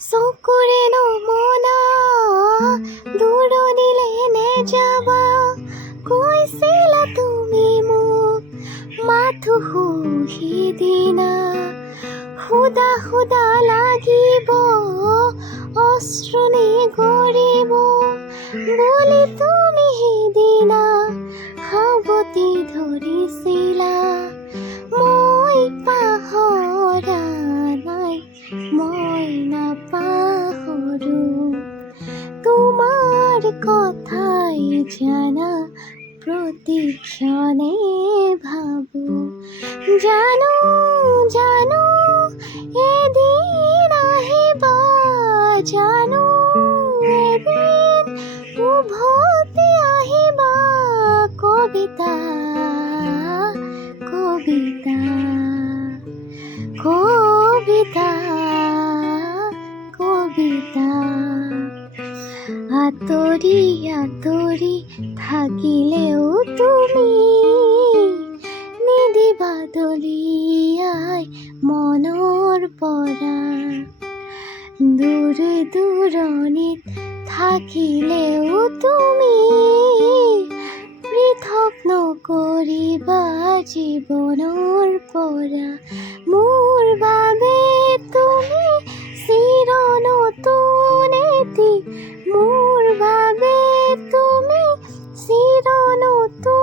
চকুৰে নমনা দূৰণিলে নেযাবা কৈছিলা তুমি মোক মাথো সিদিনা সুদা সুদা লাগিব অশ্ৰু নিগৰিব বুলি তুমি সিদিনা সাৱটি ধৰিছিলা। মই পাহৰা নাই, মই নাপাহৰো তোমাৰ কথাই জানা প্ৰতিক্ষণে ভাবো। জানো জানো এদিন আহিবা, জানো এদিন উভতি আহিবা। কবিতা কবিতা কবিতা কবিতা আঁতৰি আঁতৰি থাকিলেও তুমি নিদিবা দলিয়াই মনৰ পৰা। দূৰ দূৰণিত থাকিলেও তুমি পৃথক নকৰিবা জীৱনৰ পৰা। মোৰ বাবে তুমি চিৰ নতুন এটি, মোৰ বাবে তুমি চিৰ নতুন